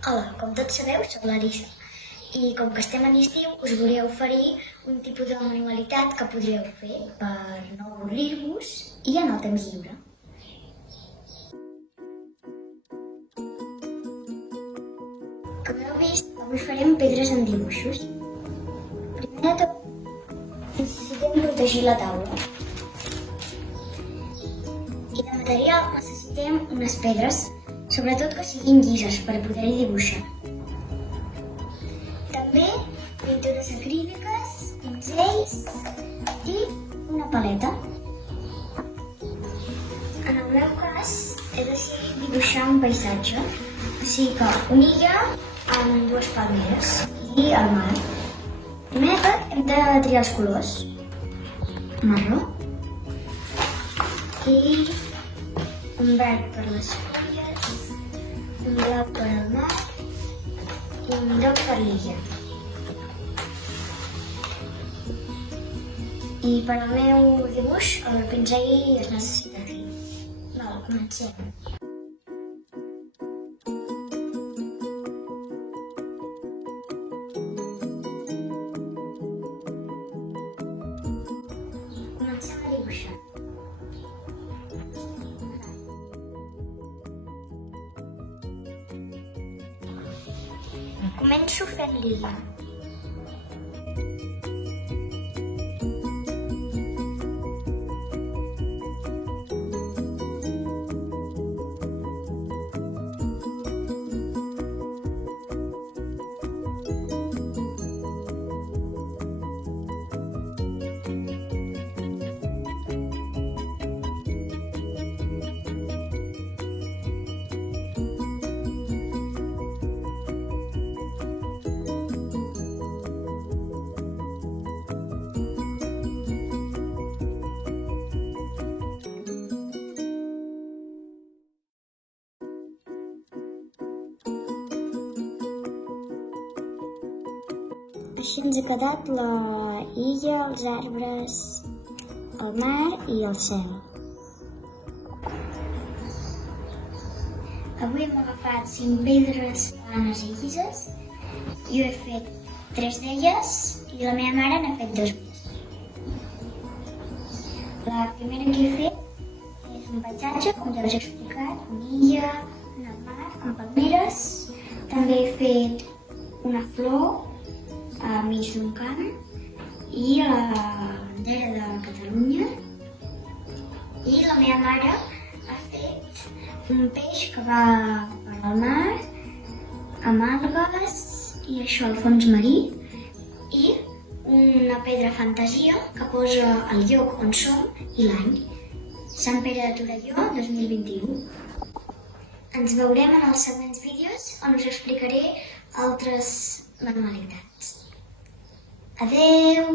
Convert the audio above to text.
Hola, com tots sabeu, soc l'Arisa i com que estem en estiu us volia oferir un tipus de manualitat que podríeu fer per no avorrir-vos i en el temps lliure. Com heu vist, avui farem pedres en dibuixos. Primer de tot, necessitem protegir la taula. I de material necessitem unes pedres, sobretot que siguin llises per poder-hi dibuixar. També pintures acríliques, pinzells i una paleta. En el meu cas he decidit dibuixar un paisatge, o sigui que una illa amb dues palmeres i el mar. Primer de tot hem de triar els colors. Marró i un verd per les fulles, un blau per al mar i un groc per l'illa. I per al meu dibuix el pinzell es necessita fi. Comencem. Comencem a dibuixar. Començo fent l'illa. Així ens ha quedat la illa, els arbres, el mar i el cel. Avui hem agafat 5 pedres planes i llises. Jo he fet 3 d'elles i la meva mare n'ha fet 2 més. La primera que he fet és un paisatge, com ja us he explicat, una illa, en el mar, amb palmeres. També he fet una flor al mig d'un camp i la bandera de Catalunya. I la meva mare ha fet un peix que va per al mar amb algues i això al fons marí i una pedra fantasia que posa el lloc on som i l'any. Sant Pere de Torelló 2021. Ens veurem en els següents vídeos on us explicaré altres manualitats. Adeu!